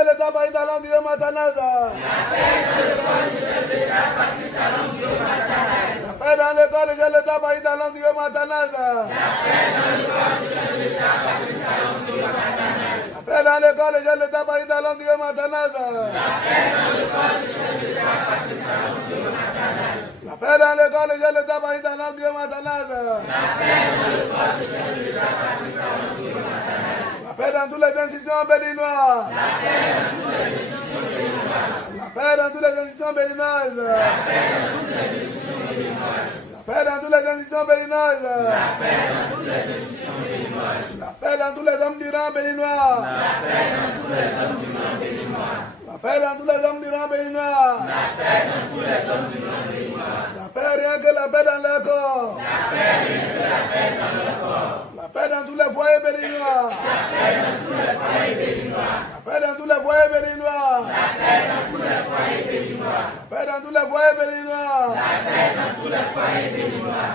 chef de l'État Paris Talon Guillaume Atanaza. La paix dans l'école, le chef de l'État Paris Talon Guillaume Atanaza. La paix dans l'école, le chef de l'État Paris Talon Guillaume Atanaza. La paix dans l'école, le chef de l'État Paris Talon Guillaume Atanaza. La paix dans toutes les institutions béninoises. La paix dans toutes les institutions béninoises. La paix dans toutes les institutions béninoises. La paix dans tous les hommes du rang béninois. La paix dans tous les hommes du rang béninois. La paix rien que la paix dans leur corps. La paix dans tous les foyers béninois. La paix dans tous les foyers béninois. La paix dans tous les foyers béninois.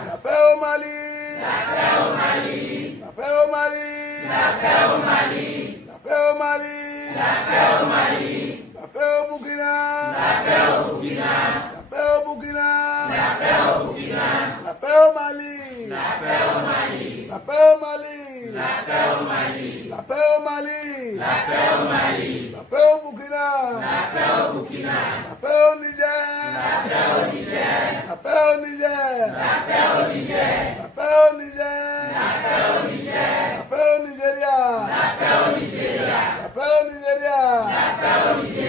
La paix au Mali. La paix au Mali. La paix au Mali. La paix au Mali. La paix au Mali. La paix au Mali. La paix au Burkina. La paix au Burkina. La paix au Burkina. La paix au Burkina. La paix au Mali. La paix au Mali. La paix au Mali. La paix au Mali. La paix au Mali. La paix au Mali. La paix au Burkina. La paix au Burkina. La paix au Niger. La paix au Niger. La paix au Niger. La paix au Niger. La paix au Niger. La paix au Niger. La paix au Nigeria. La paix au Nigeria. La paix au Nigeria. La paix au Nigeria. La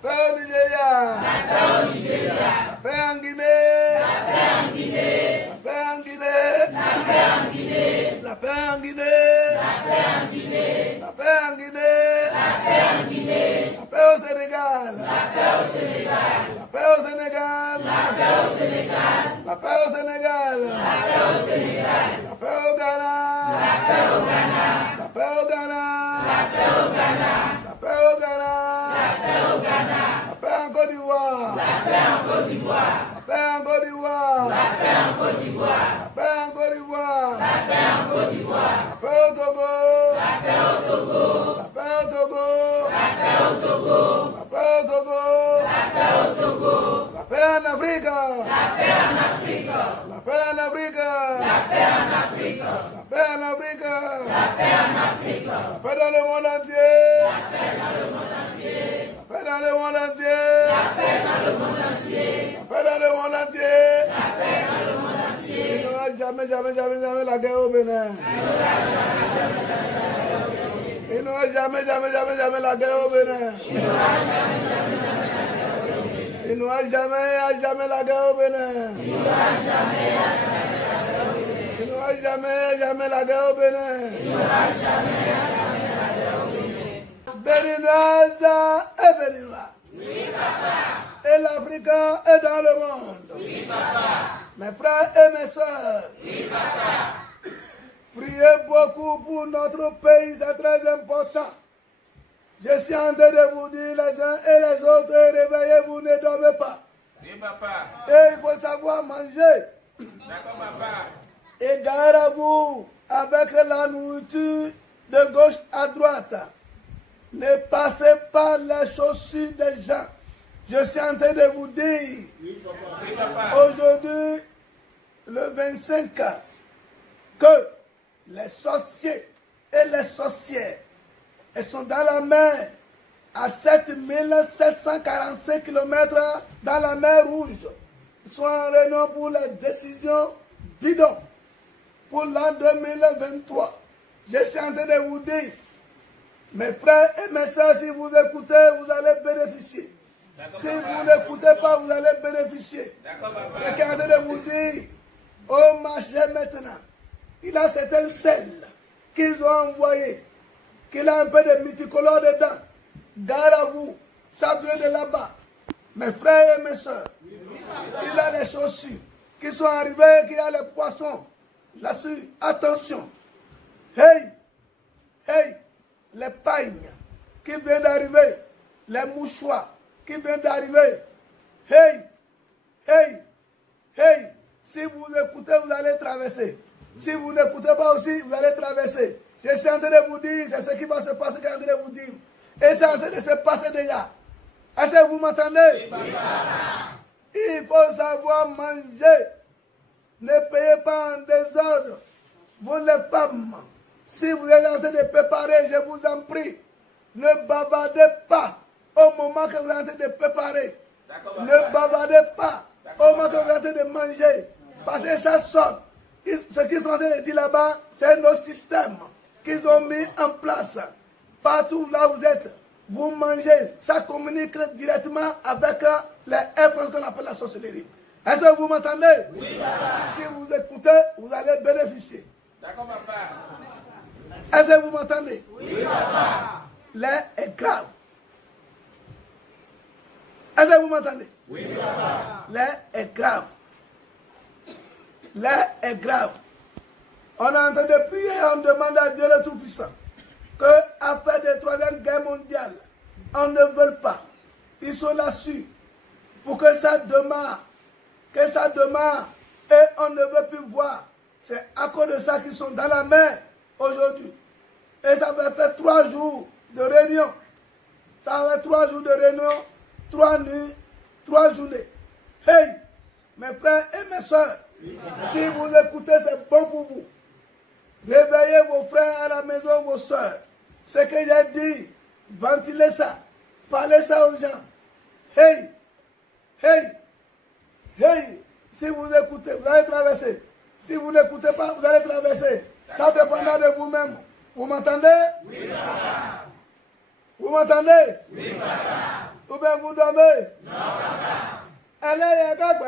paix au Nigeria. La paix au Nigeria. La paix en Guinée. La paix en Guinée. La paix en Guinée. La paix en Guinée. La paix en Guinée. La paix en Guinée. La paix en Guinée. La paix en Guinée. La paix au Sénégal. La paix au Sénégal. La paix au Sénégal. La paix au Sénégal. La paix au Sénégal. La paix au Sénégal. La paix au Ghana. La paix au Ghana. La paix au Ghana. La paix au Ghana. La paix au Ghana. La paix au Ghana. La paix en Côte d'Ivoire. La paix en Côte d'Ivoire. La paix en Côte d'Ivoire. La paix en Côte d'Ivoire. La paix en Côte d'Ivoire. La paix en Côte d'Ivoire. La paix au Togo. La paix au Togo. La paix au Togo. La paix au Togo. La paix au Togo. La paix au Togo. La paix en Afrique. La paix en Afrique. La paix en Afrique. La paix en Afrique. La paix en Afrique. La paix en Afrique. La paix dans le monde entier. La paix dans le monde entier. La paix dans le monde entier. La paix dans le monde entier. La paix dans le monde entier. La paix dans le monde entier. Il n'y aura jamais, jamais, jamais, jamais la guerre au Bénin. Il n'y aura jamais, jamais, jamais, jamais la guerre au Bénin. Il n'y aura jamais, jamais, jamais la guerre au Bénin. Il n'y aura jamais, jamais la guerre au Bénin. Il n'y aura jamais, jamais la guerre au Bénin. Il n'y aura jamais, jamais la guerre au Bénin. Il n'y aura jamais, jamais la guerre au Bénin. Béninoise et Béninois. Oui, papa. Et l'Afrique est dans le monde. Oui, papa. Mes frères et mes soeurs. Oui, papa. Priez beaucoup pour notre pays, c'est très important. Je suis en train de vous dire les uns et les autres, réveillez-vous, ne dormez pas. Oui, papa. Et il faut savoir manger. D'accord, papa. Et garez-vous avec la nourriture de gauche à droite. Ne passez pas les chaussures des gens. Je suis en train de vous dire, Oui, papa. aujourd'hui, le 25, que les sorciers et les sorcières, elles sont dans la mer à 7745 km dans la mer Rouge. Ils sont en réunion pour les décisions bidons pour l'an 2023. Je suis en train de vous dire, mes frères et mes soeurs, si vous écoutez, vous allez bénéficier. Si vous n'écoutez pas, vous allez bénéficier. Ce qui est en train de vous dire, au marché maintenant, il a certaines selles qu'ils ont envoyées, qu'il a un peu de multicolore dedans. Gare à vous, ça vient de là-bas. Mes frères et mes soeurs, il a les chaussures qui sont arrivées, qu'il y a les poissons. Là-dessus, attention. Hey, hey, les pagnes qui viennent d'arriver, les mouchoirs qui viennent d'arriver. Hey, hey, hey, si vous écoutez, vous allez traverser. Si vous n'écoutez pas aussi, vous allez traverser. Je suis en train de vous dire, c'est ce qui va se passer, je suis en train de vous dire. Et c'est en train de se passer déjà. Est-ce que vous m'entendez? Il faut savoir manger. Ne payez pas en désordre. Vous les femmes, si vous êtes en train de préparer, je vous en prie, ne bavardez pas au moment que vous êtes en train de préparer. Ne bavardez pas au moment que vous êtes en train de manger. Parce que ça sort. Ce qu'ils sont en train de dire là-bas, c'est nos systèmes qu'ils ont mis en place. Partout là où vous êtes, vous mangez. Ça communique directement avec les influences qu'on appelle la sorcellerie. Est-ce que vous m'entendez? Oui, papa. Si vous écoutez, vous allez bénéficier. D'accord, papa. Est-ce que vous m'entendez? Oui, papa. L'air est grave. Est-ce que vous m'entendez? Oui, papa. L'air est grave. L'air est grave. On est en train de prier, on demande à Dieu le Tout-Puissant que, après la troisième guerre mondiale, on ne veut pas. Ils sont là-dessus pour que ça demeure. Que ça demeure. Et on ne veut plus voir. C'est à cause de ça qu'ils sont dans la mer aujourd'hui. Et ça va faire 3 jours de réunion. Ça va faire 3 jours de réunion, 3 nuits, 3 journées. Hey, mes frères et mes soeurs, si vous écoutez, c'est bon pour vous. Réveillez vos frères à la maison, vos soeurs. Ce que j'ai dit, ventilez ça, parlez ça aux gens. Hey, hey, hey, si vous écoutez, vous allez traverser. Si vous n'écoutez pas, vous allez traverser. Ça dépendra de vous-même. Vous m'entendez? Oui, papa. Vous m'entendez? Oui, papa. Ou bien vous dormez? Non, papa. Elle est comme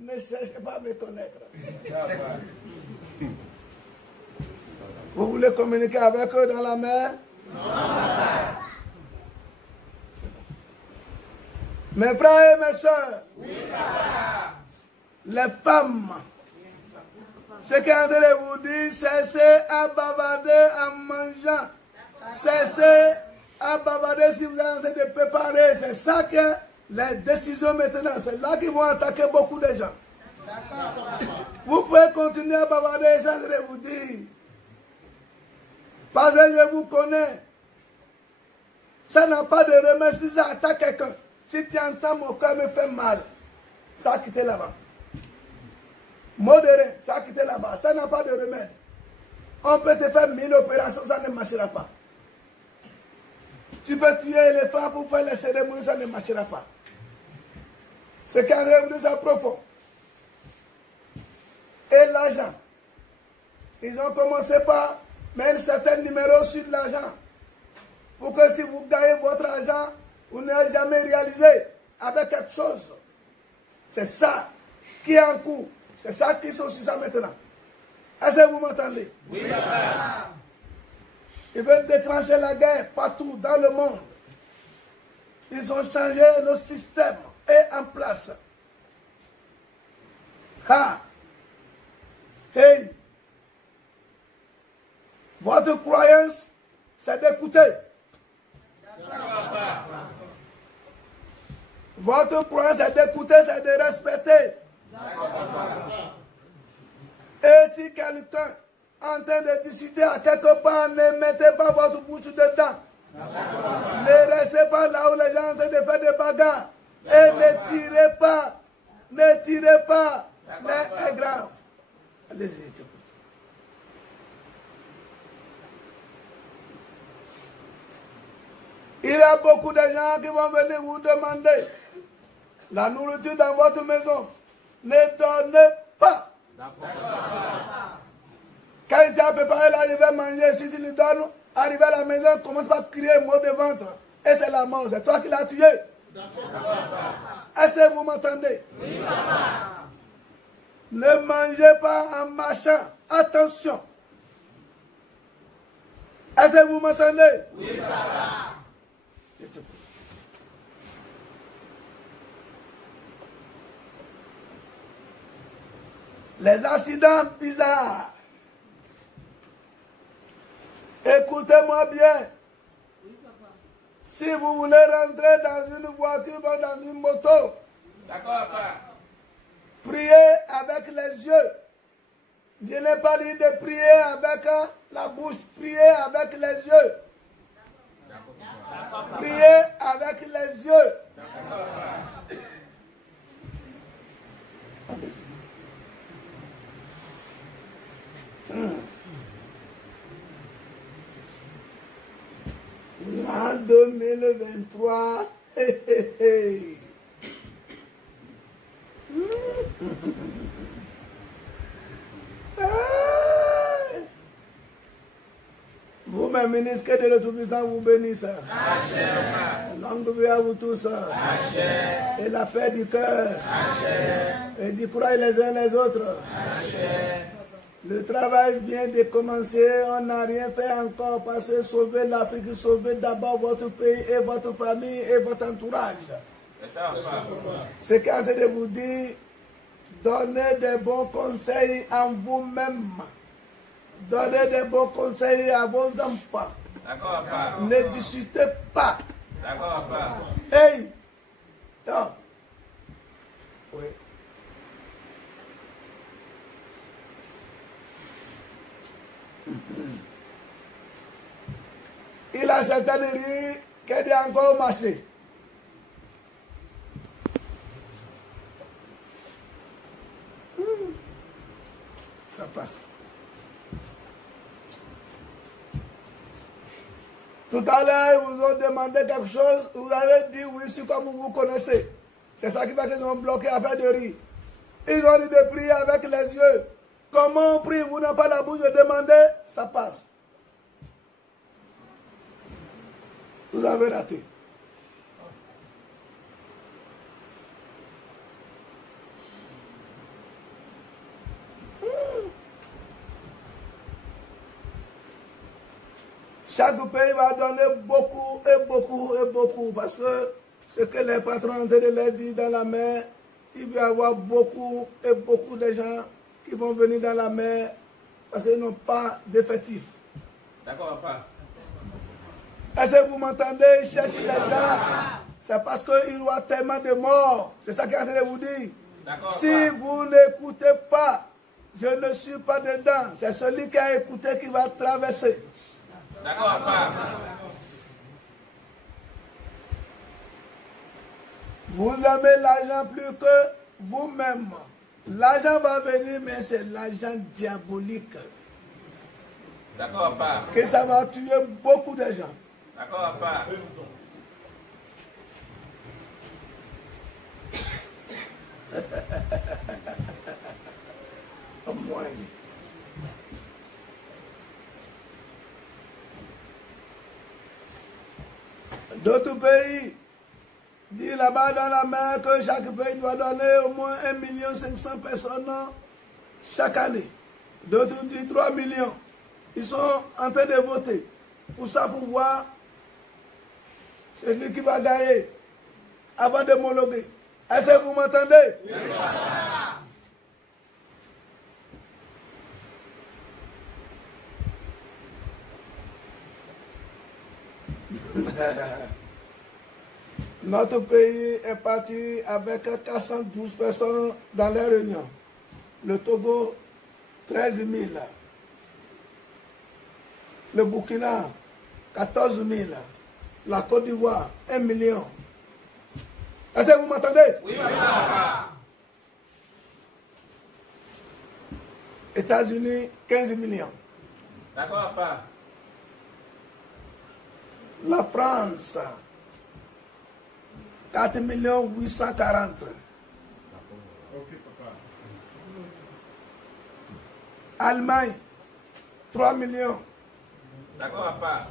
ne cherchez pas à me connaître. Vous voulez communiquer avec eux dans la mer? Non. Mes frères et mes soeurs, oui, papa. Les femmes, ce qu'André vous dit, cessez à bavarder en mangeant. Cessez à bavarder si vous êtes en train de préparer. C'est ça que les décisions maintenant, c'est là qu'ils vont attaquer beaucoup de gens. Vous pouvez continuer à bavarder sans André vous dire. Parce que je vous connais. Ça n'a pas de remède si ça attaque quelqu'un. Si tu entends mon cœur me fait mal, ça a quitté là-bas. Modéré, ça a quitté là-bas. Ça n'a pas de remède. On peut te faire 1000 opérations, ça ne marchera pas. Tu peux tuer les femmes pour faire les cérémonies, ça ne marchera pas. C'est quand même nous profond. Et l'argent. Ils ont commencé par mettre certains numéros sur l'argent. Pour que si vous gagnez votre argent, vous n'avez jamais réalisé avec quelque chose. C'est ça qui est en cours. C'est ça qui sont sur ça maintenant. Est-ce que vous m'entendez? Oui, papa. Ils veulent déclencher la guerre partout dans le monde. Ils ont changé nos systèmes et en place. Ah. Hey. Votre croyance, c'est d'écouter. Votre croyance, c'est d'écouter, c'est de respecter. Et si quelqu'un est en train de discuter à quelque part, ne mettez pas votre bouche dedans. Ne restez pas là où les gens sont en train de faire des bagarres. Et ne tirez pas. Ne tirez pas. C'est grave. Allez-y. Il y a beaucoup de gens qui vont venir vous demander la nourriture dans votre maison. Ne donnez pas. Quand il t'a préparé là, je vais manger. Si tu lui donnes, arrivé à la maison, commence par crier mot de ventre. Et c'est la mort. C'est toi qui l'as tué. Est-ce que vous m'entendez? Oui, papa. Ne mangez pas en marchant. Attention. Est-ce que vous m'entendez? Oui, papa. Les accidents bizarres. Écoutez-moi bien. Si vous voulez rentrer dans une voiture ou dans une moto, D'accord, papa. priez avec les yeux. Je n'ai pas dit de prier avec la bouche, priez avec les yeux. Priez avec les yeux. L'an 2023. Vous, mes ministres, que Dieu le Tout-Puissant vous bénisse. Longue vie à vous tous. Et la paix du cœur. Et du courage les uns les autres. Le travail vient de commencer, on n'a rien fait encore parce que sauver l'Afrique, sauver d'abord votre pays et votre famille et votre entourage. Ce qui est en train de vous dire, donnez des bons conseils en vous-même. Donnez des bons conseils à vos enfants. D'accord, papa. Ne discutez pas. D'accord, papa. Hey! Oh. Oui. Il a certaines rues qui est encore marché. Ça passe. Tout à l'heure, ils vous ont demandé quelque chose, vous avez dit oui, c'est comme vous connaissez. C'est ça qui va qu'ils ont bloqué à faire de rire. Ils ont dit de prier avec les yeux. Comment on prie? Vous n'avez pas la bouche de demander, ça passe. Vous avez raté. Chaque pays va donner beaucoup et beaucoup et beaucoup parce que ce que les patrons ont de leur dire dans la mer, il va y avoir beaucoup et beaucoup de gens qui vont venir dans la mer parce qu'ils n'ont pas d'effectifs. D'accord, papa. Est-ce que vous m'entendez? Cherchez les gens. C'est parce qu'il y aura tellement de morts. C'est ça qu'il est en train de vous dire. Si vous n'écoutez pas, je ne suis pas dedans. C'est celui qui a écouté qui va traverser. D'accord, papa. Vous aimez l'argent plus que vous-même. L'argent va venir, mais c'est l'argent diabolique. D'accord, papa. Que ça va tuer beaucoup de gens. D'accord, papa. Au moins. D'autres pays disent là-bas dans la mer que chaque pays doit donner au moins 1 500 000 personnes chaque année. D'autres disent 3 millions. Ils sont en train de voter pour ça, pour voir celui qui va gagner avant de m'homologuer. Est-ce que vous m'entendez? Oui. Notre pays est parti avec 412 personnes dans les réunions. Le Togo, 13 000. Le Burkina, 14 000. La Côte d'Ivoire, 1 million. Est-ce que vous m'entendez? Oui, papa. États-Unis, 15 millions. D'accord, papa. La France, 4 840 000. Ok, papa. Allemagne, 3 millions. D'accord, papa.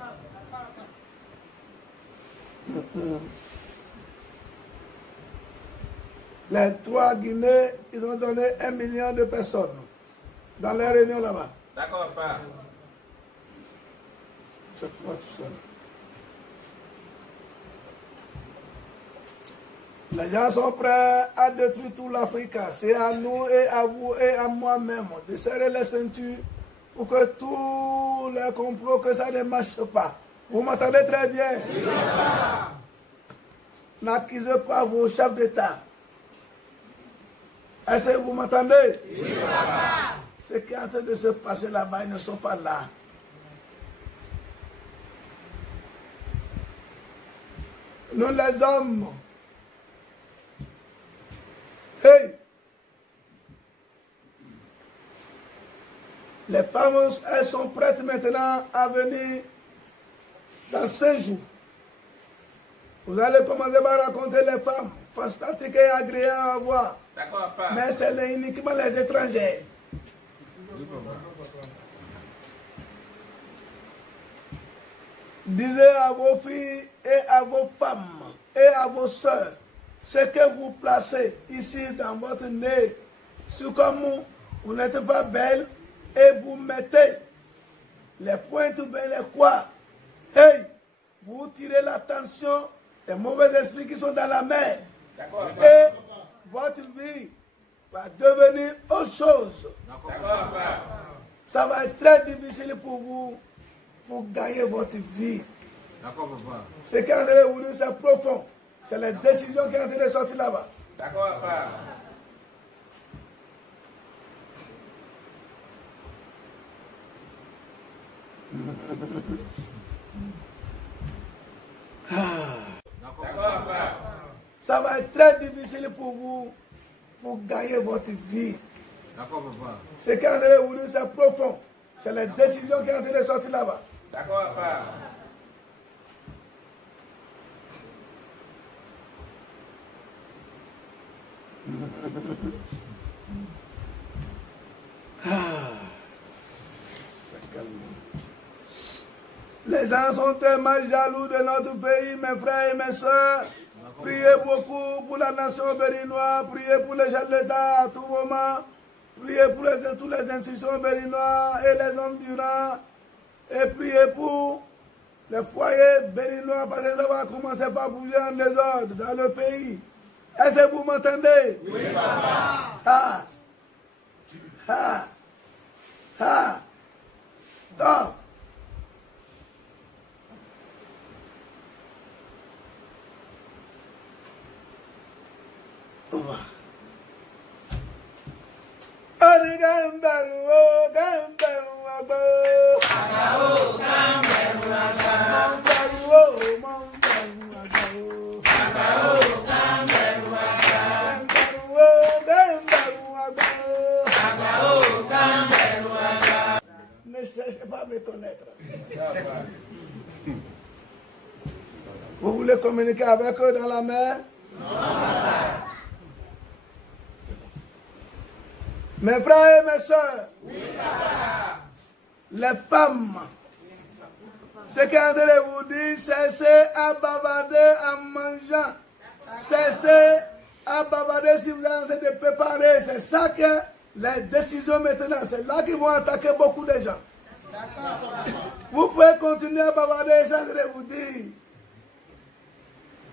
Les 3 Guinées, ils ont donné 1 million de personnes dans les réunions là-bas. D'accord, papa. C'est pas tout seul. Les gens sont prêts à détruire tout l'Afrique. C'est à nous et à vous et à moi-même de serrer les ceintures pour que tous les complots, que ça ne marche pas. Vous m'entendez très bien? Oui, papa. N'accusez pas vos chefs d'État. Est-ce que vous m'entendez? Oui, papa. Ce qui est en train de se passer là-bas, ils ne sont pas là. Nous les hommes, hey, les femmes, elles sont prêtes maintenant à venir dans 5 jours. Vous allez commencer par rencontrer les femmes, fantastiques et agréables à voir. D'accord, papa. Mais c'est uniquement les étrangers. Disez à vos filles et à vos femmes et à vos soeurs ce que vous placez ici dans votre nez. C'est comme vous n'êtes pas belle et vous mettez les pointes ou bien les quoi. Hey, vous tirez l'attention des mauvais esprits qui sont dans la mer. Et votre vie va devenir autre chose. Ça va être très difficile pour vous pour gagner votre vie. D'accord, papa. Ce qui est en train de vous dire, c'est profond. C'est la décision qui est en train de sortir là-bas. D'accord, papa. D'accord, papa. Ça va être très difficile pour vous pour gagner votre vie. D'accord, papa. Ce qui est en train de vous dire, c'est profond. C'est la décision qui est en train de sortir là-bas. D'accord, papa. Les gens sont tellement jaloux de notre pays, mes frères et mes soeurs. Priez beaucoup pour la nation béninoise, priez pour les chefs d'État à tout moment, priez pour toutes les institutions béninoises et les hommes du rang, et priez pour les foyers béninois parce que ça va commencer par bouger en désordre dans le pays. Est-ce que vous m'entendez? Oui, papa. Ah. Ah. Ah. Donc, ne cherchez pas à me connaître. Vous voulez communiquer avec eux dans la mer? Non. Mes frères et mes soeurs, oui, les femmes, ce qu'il y a de vous dire, cessez à bavarder en mangeant. Cessez à bavarder si vous êtes en train de préparer. C'est ça que les décisions maintenant, c'est là qu'ils vont attaquer beaucoup de gens. Vous pouvez continuer à bavarder sans vous dire.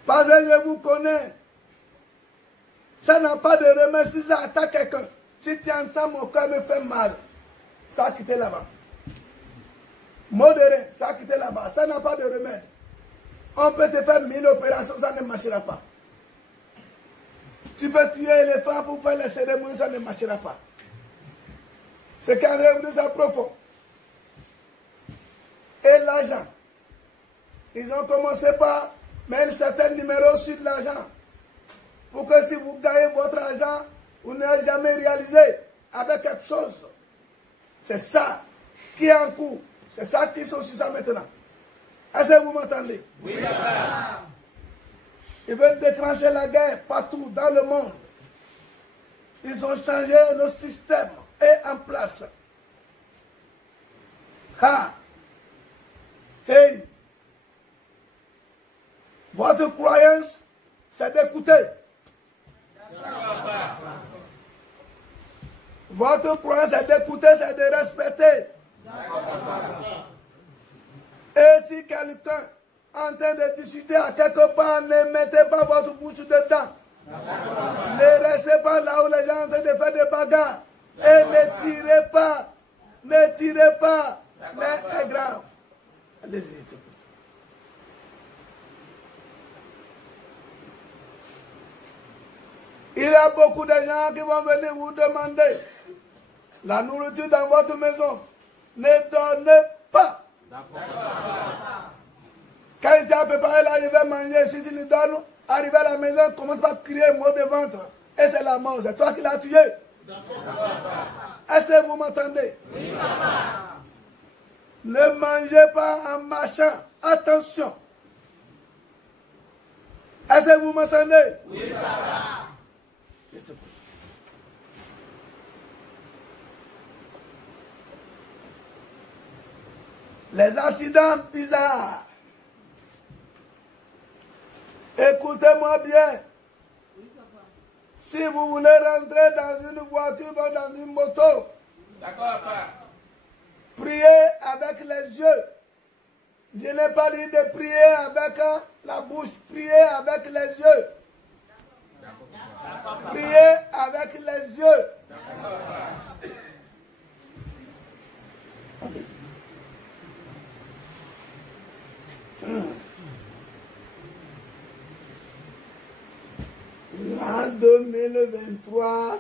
Parce que je vous connais. Ça n'a pas de remède si ça attaque quelqu'un. Si tu entends mon cœur me fait mal, ça a quitté là-bas. Modéré, ça a quitté là-bas. Ça n'a pas de remède. On peut te faire 1000 opérations, ça ne marchera pas. Tu peux tuer les femmes pour faire les cérémonies, ça ne marchera pas. C'est qu'un rêve de ça profond. Et l'argent. Ils ont commencé par mettre un certain numéro sur l'argent. Pour que si vous gagnez votre argent, vous n'avez jamais réalisé avec quelque chose. C'est ça qui est en cours. C'est ça qui sont sur ça maintenant. Est-ce que vous m'entendez? Oui, papa. Ils veulent déclencher la guerre partout dans le monde. Ils ont changé nos systèmes et en place. Ha! Hey! Votre croyance, c'est d'écouter. Votre croyance, c'est d'écouter, c'est de respecter. Et si quelqu'un est en train de discuter à quelque part, ne mettez pas votre bouche dedans. Ne restez pas là où les gens sont en train de faire des bagarres. Et ne tirez pas. Ne tirez pas. C'est grave. Allez-y. Il y a beaucoup de gens qui vont venir vous demander la nourriture dans votre maison. Ne donnez pas. Quand il t'a préparé là, je vais manger. Si tu lui donnes, arrivé à la maison, commence par crier mot de ventre. Et c'est la mort. C'est toi qui l'as tué. Est-ce que vous m'entendez? Oui, papa. Ne mangez pas en marchant. Attention. Est-ce que vous m'entendez? Oui, papa. Les accidents bizarres. Écoutez-moi bien. Si vous voulez rentrer dans une voiture ou dans une moto, d'accord, papa. Priez avec les yeux. Je n'ai pas dit de prier avec la bouche. Priez avec les yeux. Priez avec les yeux. L'an 2023.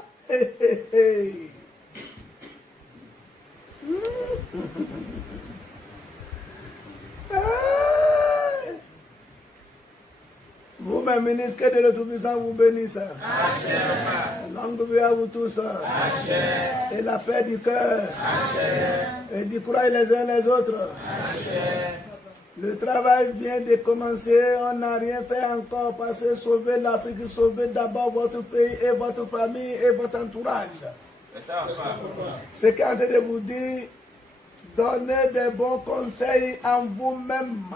Vous, mes ministres, que de Tout-Puissant vous bénisse. Longue vie à vous tous. Et la paix du cœur. Et du courage les uns les autres. Le travail vient de commencer. On n'a rien fait encore parce que sauver l'Afrique, sauver d'abord votre pays et votre famille et votre entourage. Ce qui est en train de vous dire, donnez des bons conseils en vous-même.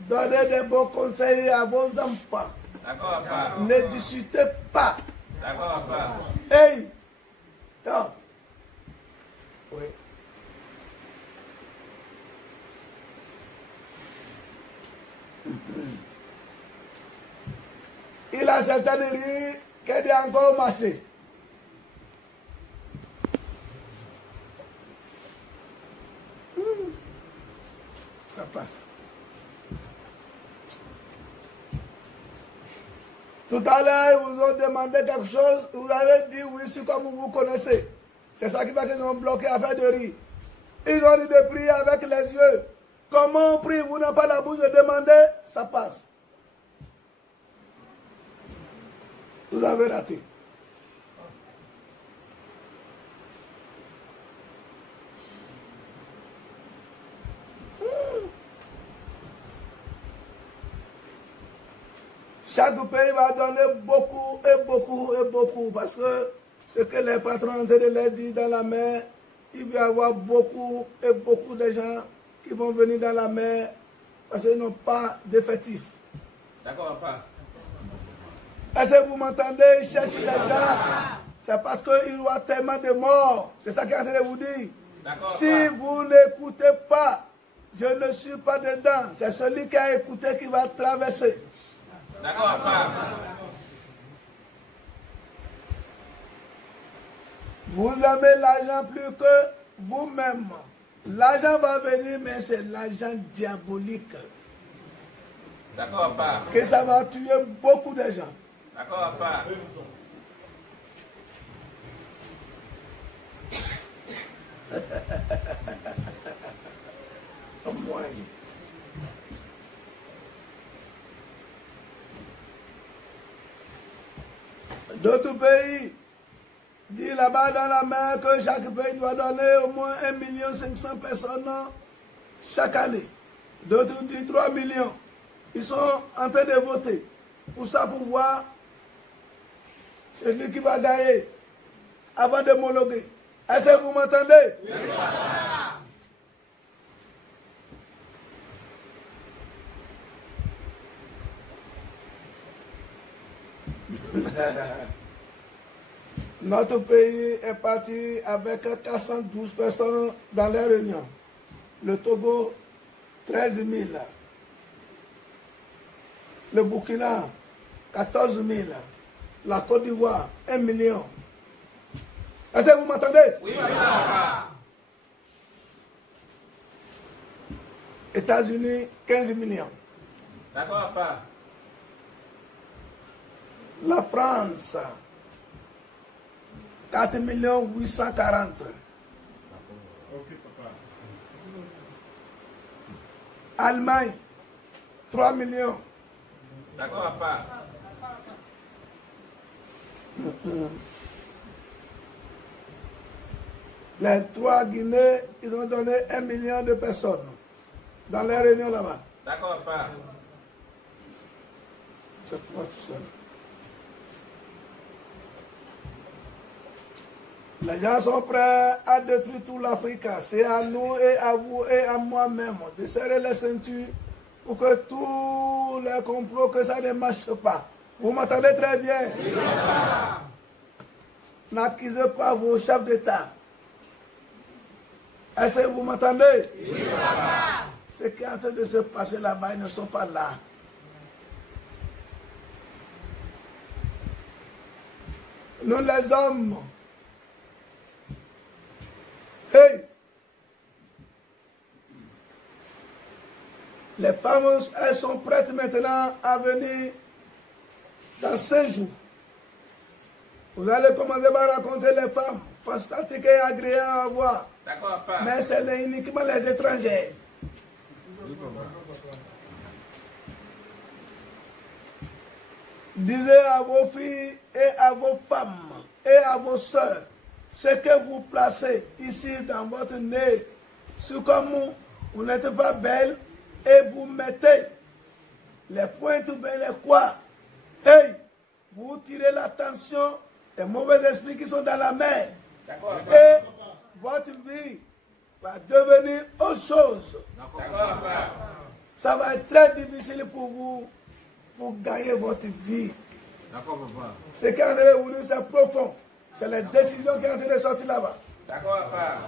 Donnez des bons conseils à vos enfants. D'accord, papa. Ne discutez pas. D'accord, papa. Hey! Non. Oui. Il a certaines rues qui est encore au marché. Ça passe. Tout à l'heure, ils vous ont demandé quelque chose, vous avez dit oui, c'est comme vous connaissez. C'est ça qui va qu'ils ont bloqué à faire de rire. Ils ont dit de prier avec les yeux. Comment on prie? Vous n'avez pas la bouche de demander, ça passe. Vous avez raté. Chaque pays va donner beaucoup et beaucoup et beaucoup parce que ce que les patrons ont de leur dire dans la mer, il va y avoir beaucoup et beaucoup de gens qui vont venir dans la mer parce qu'ils n'ont pas d'effectifs. D'accord, papa. Est-ce que vous m'entendez? Cherchez les gens. C'est parce qu'il y aura tellement de morts. C'est ça qu'il est en train de vous dire. Si vous n'écoutez pas, je ne suis pas dedans. C'est celui qui a écouté qui va traverser. D'accord, papa. Vous aimez l'argent plus que vous-même. L'argent va venir, mais c'est l'argent diabolique. D'accord, papa. Que ça va tuer beaucoup de gens. D'accord, papa. D'autres pays disent là-bas dans la mer que chaque pays doit donner au moins 1 500 000 personnes chaque année. D'autres disent 3 millions. Ils sont en train de voter pour ça, pour voir celui qui va gagner avant de m'homologuer. Est-ce que vous m'entendez? Oui, papa. Notre pays est parti avec 412 personnes dans les réunions. Le Togo, 13 000. Le Burkina, 14 000. La Côte d'Ivoire, 1 million. Est-ce que vous m'entendez? Oui, papa. États-Unis, 15 millions. D'accord, papa. La France, 4 840. Ok, papa. Allemagne, 3 millions. D'accord, papa. Les 3 Guinées, ils ont donné 1 million de personnes dans les réunions là-bas. D'accord, papa. C'est pas tout seul. Les gens sont prêts à détruire toute l'Afrique. C'est à nous et à vous et à moi-même de serrer les ceintures pour que tous les complots, que ça ne marche pas. Vous m'entendez très bien? Oui, papa. N'accusez pas vos chefs d'État. Est-ce que vous m'entendez? Oui, papa. Ce qui est en train de se passer là-bas, ils ne sont pas là. Nous les hommes, hey, les femmes, elles sont prêtes maintenant à venir dans 5 jours. Vous allez commencer par raconter les femmes, fantastiques et agréables à voir. D'accord, papa. Mais c'est uniquement les étrangers. Disez à vos filles et à vos femmes et à vos soeurs ce que vous placez ici dans votre nez. C'est comme vous n'êtes pas belle et vous mettez les pointes ou bien les quoi. Hey, vous tirez l'attention des mauvais esprits qui sont dans la mer. Et votre vie va devenir autre chose. Ça va être très difficile pour vous pour gagner votre vie. D'accord, papa. Ce qui est en train de vous dire, c'est profond. C'est les décisions qui sont en train de sortir là-bas. D'accord, papa.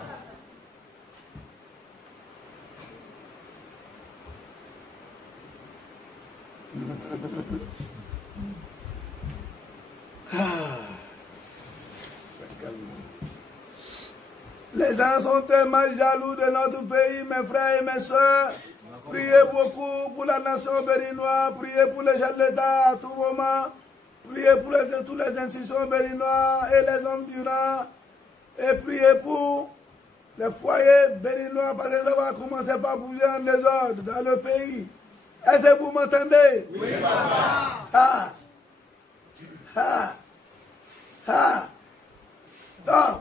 Les gens sont tellement jaloux de notre pays, mes frères et mes soeurs. Priez beaucoup pour la nation béninoise, priez pour les chefs d'État à tout moment, priez pour toutes les institutions béninoises et les hommes du rang, et priez pour les foyers béninois parce que ça va commencer par bouger en désordre dans le pays. Est-ce que vous m'entendez? Oui, papa. Ah. Ah. Ah. Donc,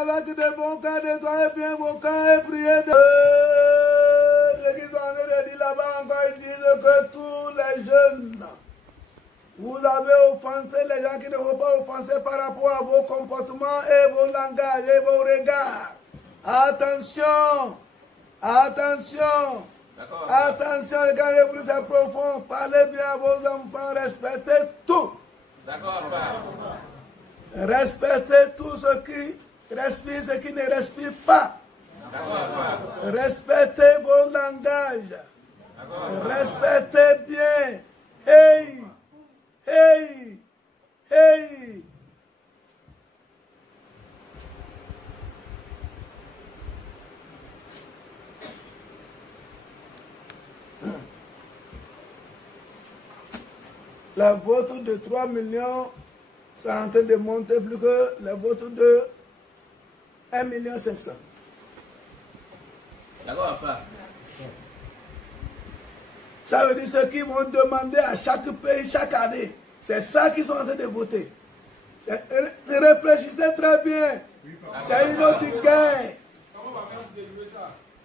avec de bons cœurs, nettoyez bien vos cœurs et priez de ce qu'ils ont dit là-bas encore, ils disent que tous les jeunes, vous avez offensé les gens qui ne vont pas offenser par rapport à vos comportements et vos langages et vos regards. Attention, attention, attention, regardez-vous, c'est profond. Parlez bien à vos enfants, respectez tout. D'accord, papa. Respectez tout ce qui respire, ce qui ne respire pas. Respectez vos langages. Respectez bien. Hey, hey, hey. La vôtre de 3 millions, c'est en train de monter plus que la vôtre de 1 500 000. D'accord, papa. Ça veut dire ceux qui vont demander à chaque pays, chaque année. C'est ça qu'ils sont en train de voter. Réfléchissez très bien. C'est une autre guerre.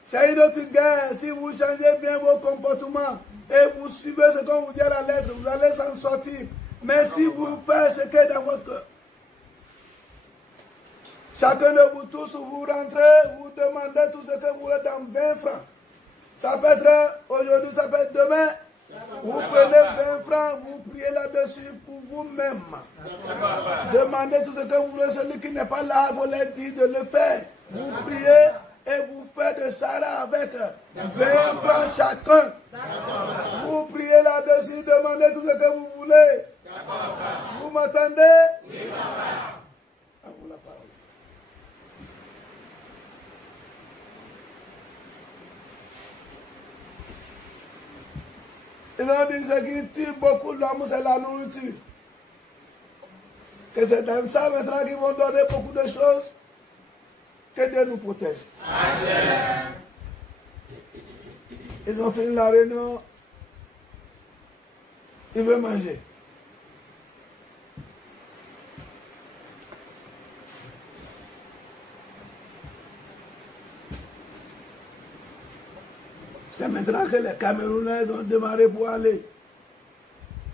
C'est une autre guerre. Si vous changez bien vos comportements et vous suivez ce qu'on vous dit à la lettre, vous allez s'en sortir. Mais si vous faites ce qui est dans votre cœur, Chacun de vous tous, vous rentrez, vous demandez tout ce que vous voulez dans 20 francs. Ça peut être aujourd'hui, ça peut être demain. Vous prenez 20 francs, vous priez là-dessus pour vous-même. Demandez tout ce que vous voulez. Celui qui n'est pas là, vous leur dites de le faire. Vous priez et vous faites de Sarah avec 20 francs chacun. Vous priez là-dessus, demandez tout ce que vous voulez. Vous m'entendez? Oui, papa. À vous la parole. Ils ont dit ce qui tue beaucoup d'hommes, c'est la nourriture. Que c'est dans ça maintenant qu'ils vont donner beaucoup de choses. Que Dieu nous protège. Amen. Ils ont fini la réunion. Ils veulent manger. C'est maintenant que les Camerounais ont démarré pour aller.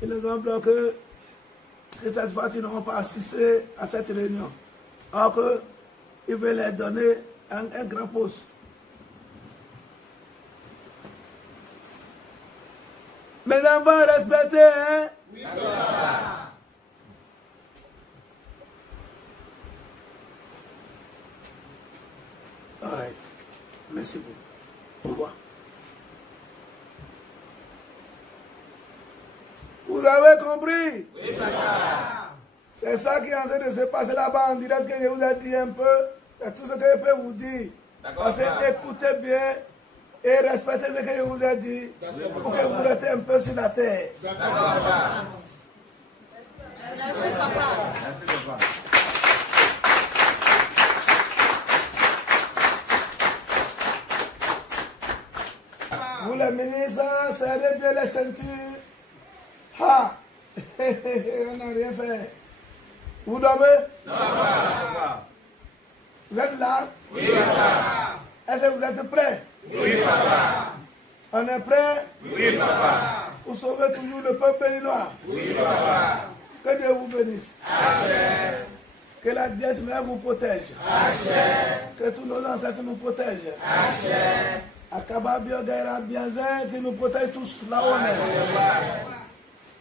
Ils nous ont bloqué que cette fois-ci, ils n'ont pas assisté à cette réunion. Alors qu'ils veulent leur donner un grand poste. Mesdames, vous respectez, hein? Oui, papa. All right. Merci beaucoup. Au revoir. Vous avez compris? Oui, papa. C'est ça qui est en train de se passer là-bas en direct que je vous ai dit un peu. C'est tout ce que je peux vous dire. Parce que écoutez bien et respectez ce que je vous ai dit pour que vous restez un peu sur la terre. D'accord, papa. Merci, papa. Merci, papa. Vous les ministres, serrez bien les ceintures. Ah, on n'a rien fait. Vous dormez? Non, papa. Vous êtes là? Oui, papa. Est-ce que vous êtes prêts? Oui, papa. On est prêts? Oui, papa. Vous sauvez toujours le peuple béninois? Oui, papa. Que Dieu vous bénisse. Amen. Que la déesse mère vous protège. Amen. Que tous nos ancêtres nous protègent. Amen. Akaba Biogaira Bianzin qui nous protège tous là où on est.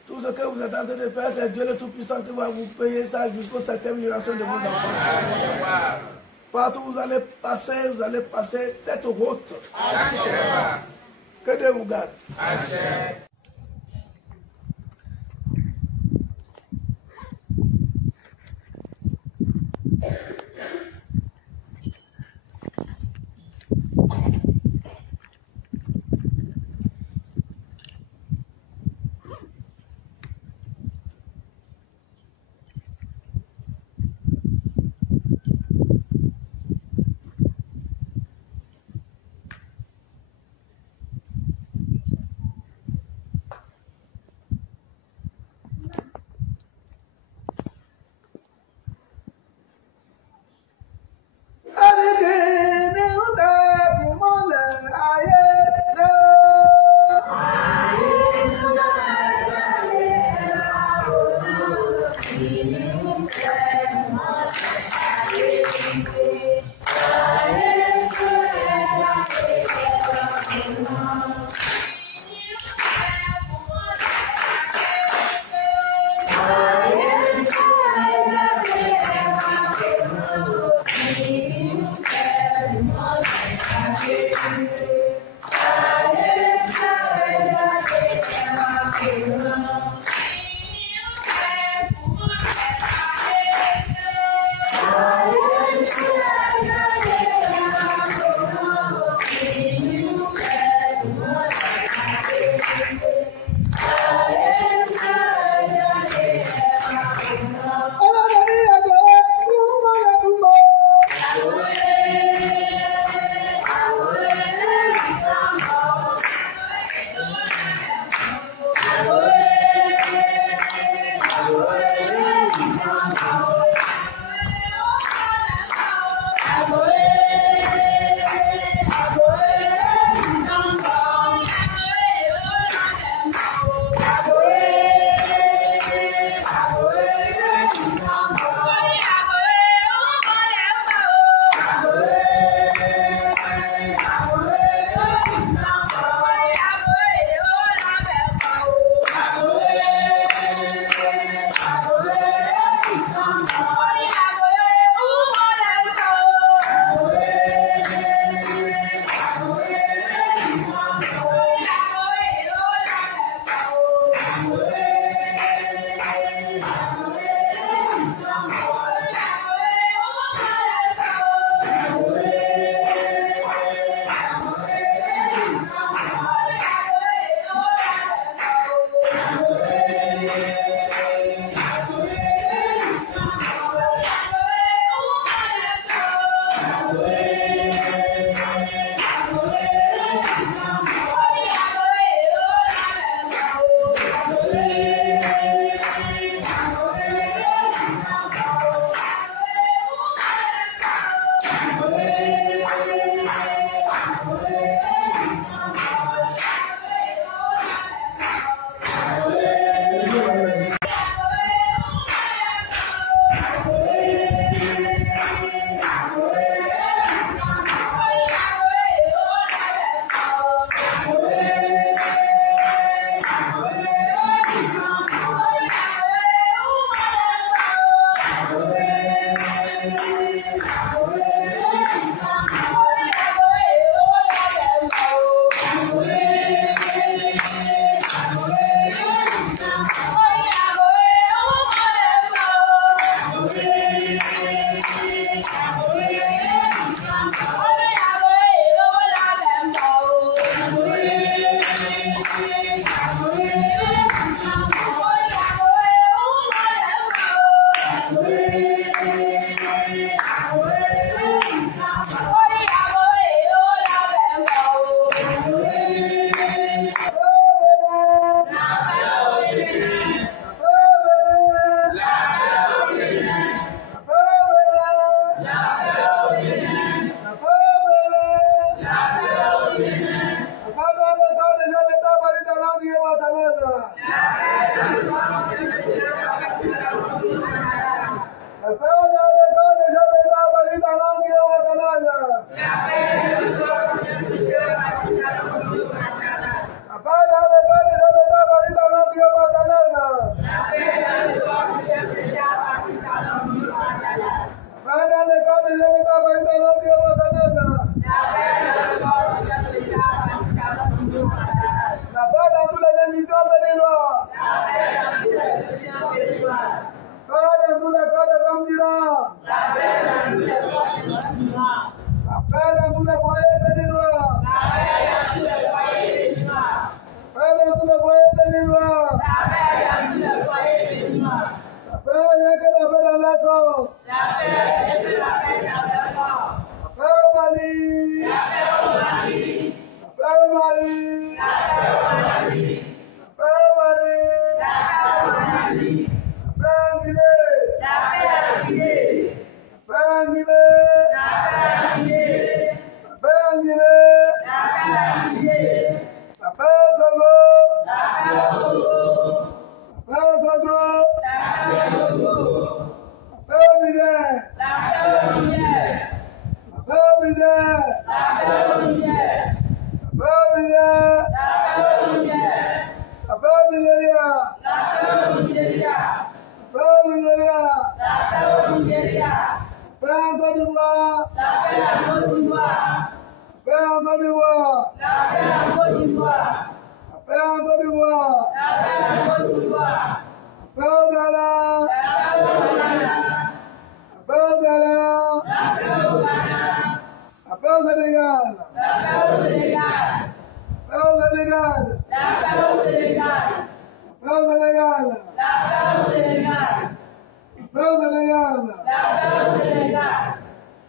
Tout ce que vous êtes en train de faire, c'est Dieu le Tout-Puissant qui va vous payer ça jusqu'aux 7e génération de vos enfants. Partout où vous allez passer tête haute. Que Dieu vous garde.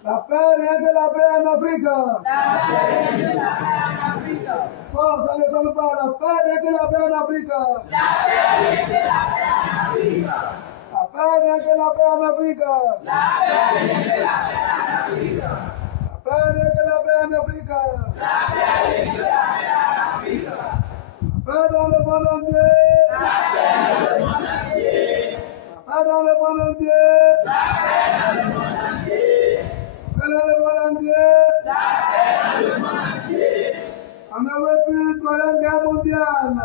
La paix, rien que la paix en Afrique. Force, ça ne sonne pas. La paix, rien que la paix en Afrique. La paix, rien que la paix en Afrique. La paix, rien que la paix en Afrique. La paix, rien que la paix en Afrique. La paix, rien que la paix en Afrique. La paix, rien que la paix en Afrique. La paix dans le monde entier. La paix dans le monde entier. La paix dans le monde entier. La paix dans le monde entier. Dans le monde entier. La paix dans le monde entier. On ne veut plus de troisième guerre mondiale.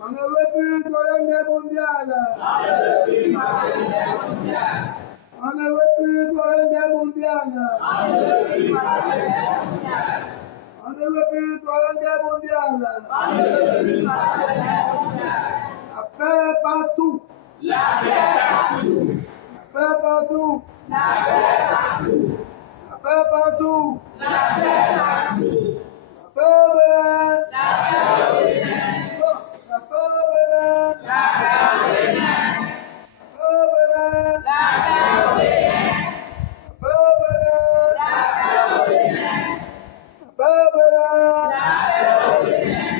On ne veut plus de troisième guerre mondiale. On ne veut plus de troisième guerre mondiale. On ne veut plus de troisième guerre mondiale. La paix partout. La paix partout. La paix partout. La paix partout. La paix partout. La paix partout. La paix au Bénin. La paix au Bénin. La paix au Bénin. La paix au Bénin. La paix au Bénin. La paix au Bénin. La paix au Bénin. La paix au Bénin. La paix au Bénin. La paix au Bénin. La paix au Bénin.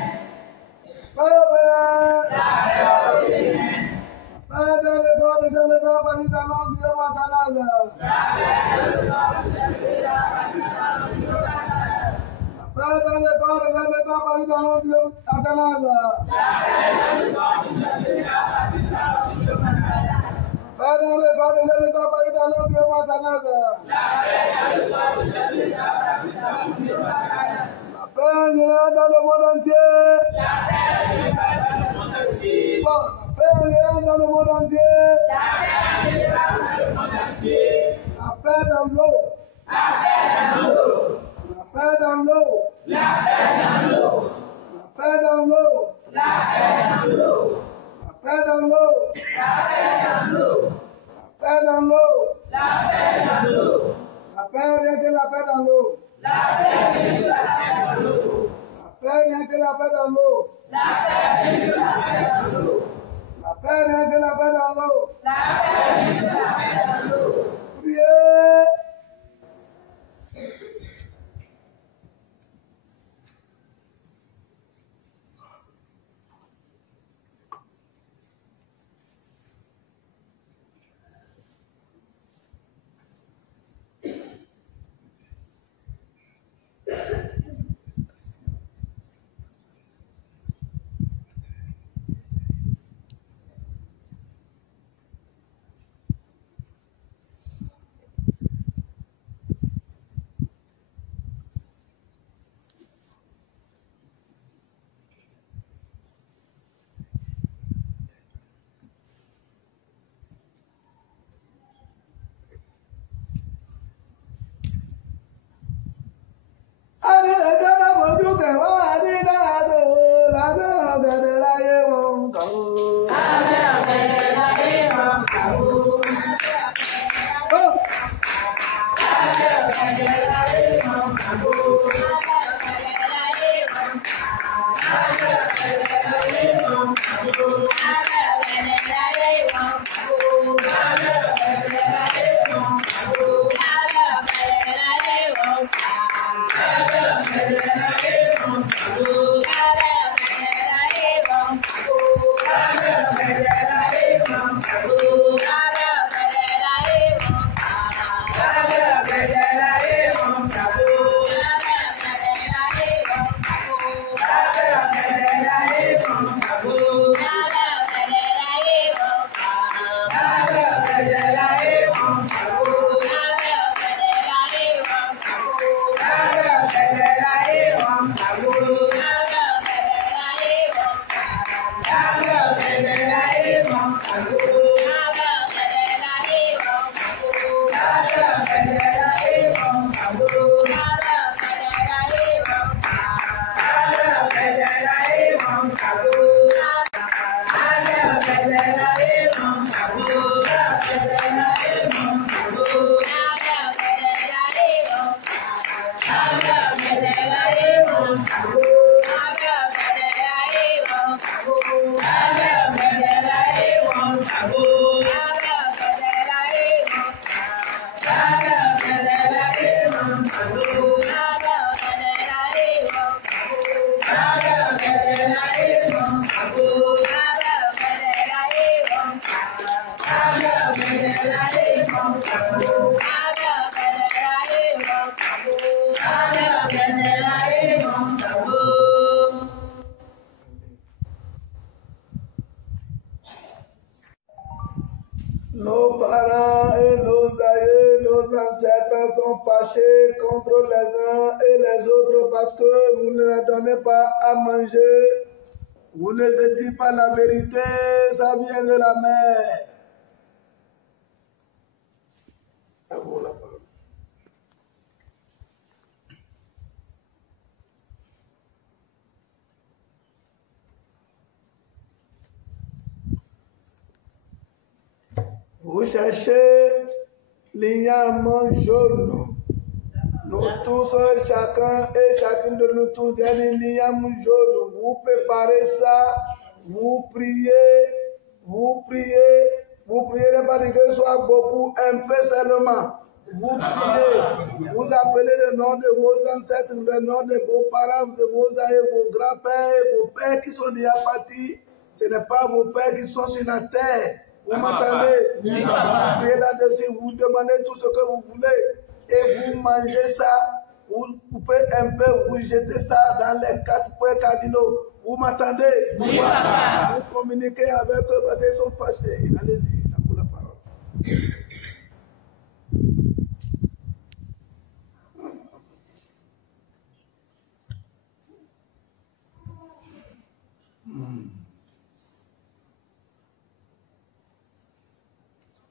La paix dans le corps de Jésus, Paris, dans l'ordre de Matanaza. La paix dans le corps de Jésus, Paris, dans le corps de Jésus, Paris, dans l'ordre de Matanaza. La paix dans le corps de Jésus, Paris, dans l'ordre de Matanaza. La paix dans le corps de Jésus, Paris, dans l'ordre de Matanaza. La paix dans le corps de Jésus, Paris, dans l'ordre de Matanaza. La paix générale dans le monde entier. La paix générale dans le monde entier. La paix générale dans le monde entier. La paix générale dans le monde entier. La paix dans l'eau. La paix dans l'eau. La paix dans l'eau. La paix dans l'eau. La paix dans l'eau. La paix dans l'eau. La paix dans l'eau. La paix dans l'eau. La paix dans l'eau. La paix dans l'eau. La paix rien que la paix dans l'eau. La paix rien que la paix dans l'eau. La paix rien que la paix dans l'eau. La paix rien que la paix dans l'eau. La paix rien que la paix dans l'eau. La paix rien que la paix dans l'eau. Priez. frères sont fâchés contre les uns et les autres parce que vous ne leur donnez pas à manger. Vous ne dites pas la vérité, ça vient de la mer. À vous la parole. Vous cherchez l'igname jaune. Nous tous, chacun et chacune de nous tous, il y a l'igname jaune. Vous préparez ça, vous priez, ne pas dire que ce soit beaucoup, un peu seulement. Vous priez, vous appelez le nom de vos ancêtres, le nom de vos parents, de vos aïeux, vos grands-pères, vos pères qui sont déjà partis. Ce n'est pas vos pères qui sont sur la terre. Vous m'entendez? Vous priez là-dessus, vous demandez tout ce que vous voulez et vous mangez ça. Vous coupez un peu, vous jetez ça dans les 4 points cardinaux. Vous m'entendez? Oui, papa. Vous communiquez avec eux parce qu'ils sont fâchés. Allez-y, à vous la parole.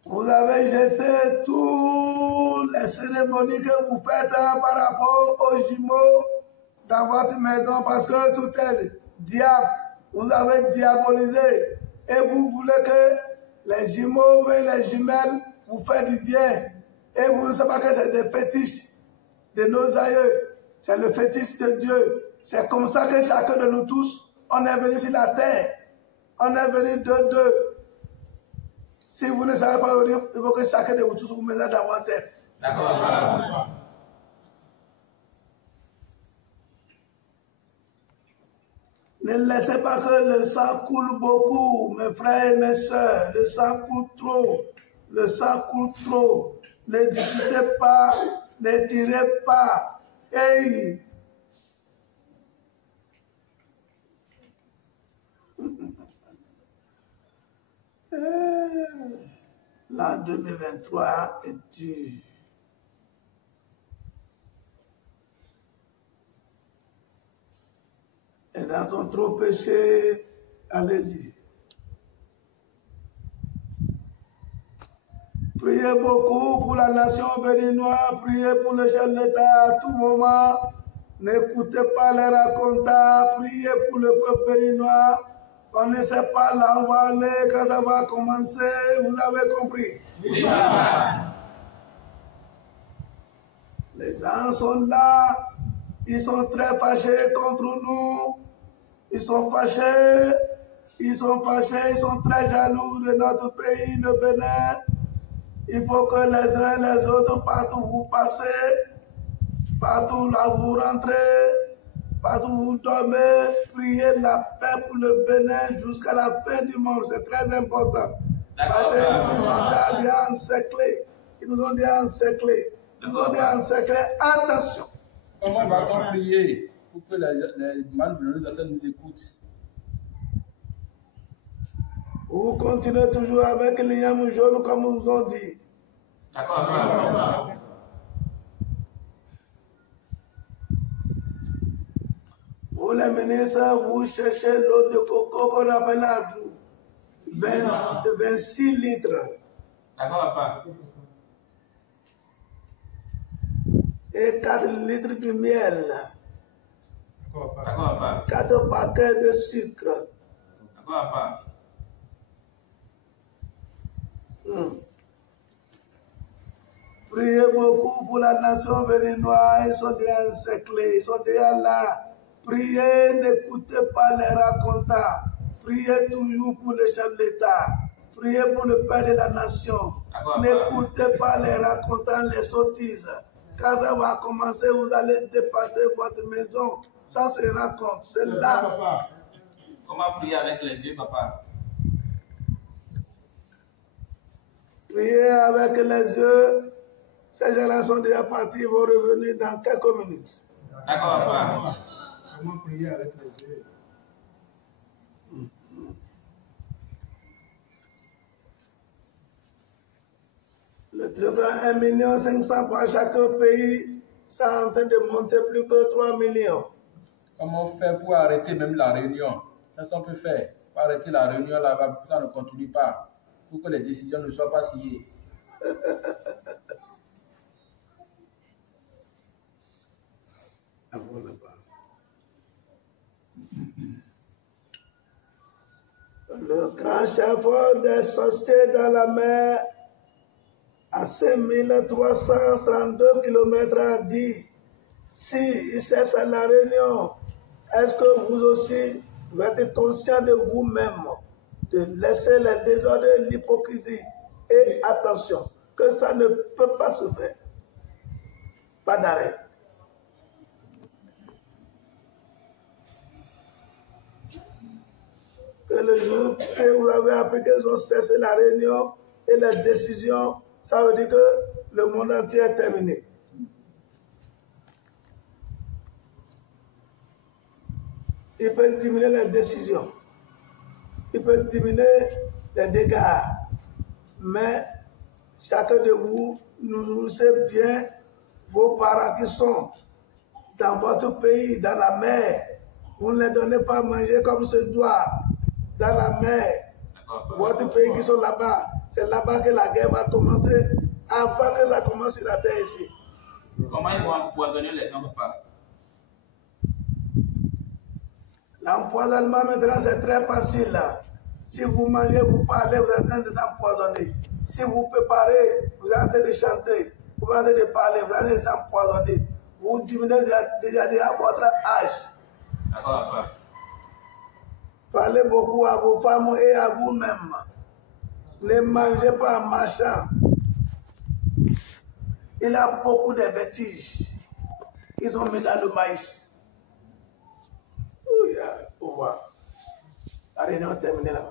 Vous avez jeté toutes les cérémonies que vous faites par rapport aux jumeaux dans votre maison parce que tout est diable. Vous avez diabolisé et vous voulez que les jumeaux et les jumelles vous fassent du bien. Et vous ne savez pas que c'est des fétiches de nos aïeux. C'est le fétiche de Dieu. C'est comme ça que chacun de nous tous, on est venu sur la terre. On est venu de deux. Si vous ne savez pas, il faut que chacun de vous tous vous mettez dans votre tête. D'accord. Ne laissez pas que le sang coule beaucoup, mes frères et mes soeurs. Le sang coule trop. Le sang coule trop. Ne discutez pas, ne tirez pas. Hey. L'an 2023 est dur. Les gens ont trop péché. Allez-y. Priez beaucoup pour la nation béninoise, priez pour le chef de l'État à tout moment. N'écoutez pas les racontants, priez pour le peuple béninois. On ne sait pas là où on va aller, quand ça va commencer. Vous avez compris? Oui, papa. Les gens sont là, ils sont très fâchés contre nous. Ils sont fâchés, ils sont très jaloux de notre pays, le Bénin. Il faut que les uns et les autres, partout où vous passez, partout là où vous rentrez, partout où vous dormez, priez la paix pour le Bénin jusqu'à la fin du monde. C'est très important. Parce qu'ils nous ont déjà encerclés. Ils nous ont déjà encerclés. Ils nous ont déjà encerclés. Attention. Comment va-t-on prier pour que les membres de l'organisation nous écoutent? Vous continuez toujours avec l'igname jaune comme nous ont dit. D'accord. Vous les ministres, vous cherchez l'eau de coco qu'on appelle la 26 litres. D'accord, papa. Et 4 litres de miel. D'accord, papa. 4 paquets de sucre. D'accord, papa. Priez beaucoup pour la nation béninoise, ils sont déjà encerclés, ils sont déjà là. Priez, n'écoutez pas les racontants. Priez toujours pour le chef de l'État. Priez pour le père de la nation. N'écoutez pas les racontants, les sottises. Quand ça va commencer, vous allez dépasser votre maison sans se rendre compte. C'est là. Comment prier avec les yeux, papa? Priez avec les yeux. Ces gens-là sont déjà partis, ils vont revenir dans quelques minutes. D'accord, papa. Comment prier avec les yeux? Le truc à 1 500 000 pour chaque pays, ça est en train de monter plus que 3 millions. Comment faire pour arrêter même la réunion? Qu'est-ce qu'on peut faire pour arrêter la réunion là-bas, ça ne continue pas, pour que les décisions ne soient pas signées? Le grand chef des sociétés dans la mer à 5332 km a dit, si il cesse la réunion, est-ce que vous aussi vous êtes conscient de vous-même, de laisser les désordres et l'hypocrisie? Et attention, que ça ne peut pas se faire. Pas d'arrêt. Que le jour que vous avez appris qu'ils ont cessé la réunion et les décisions, ça veut dire que le monde entier est terminé. Il peut diminuer les décisions. Il peut diminuer les dégâts. Mais chacun de vous, nous sait bien vos parents qui sont dans votre pays, dans la mer. Vous ne les donnez pas à manger comme se doit. Dans la mer, votre pays qui sont là-bas, c'est là-bas que la guerre va commencer avant que ça commence sur la terre ici. Comment ils vont empoisonner les gens, papa? L'empoisonnement maintenant c'est très facile. Si vous mangez, vous parlez, vous êtes en train de vous empoisonner. Si vous préparez, vous êtes en train de chanter, vous êtes en train de parler, vous êtes en train de vous empoisonner. Vous diminuez déjà à votre âge. D'accord, papa. Parlez beaucoup à vos femmes et à vous-même. Ne mangez pas en marchant. Il y a beaucoup de vertiges qu'ils ont mis dans le maïs. La réunion est terminée là.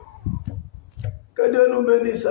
Que Dieu nous bénisse.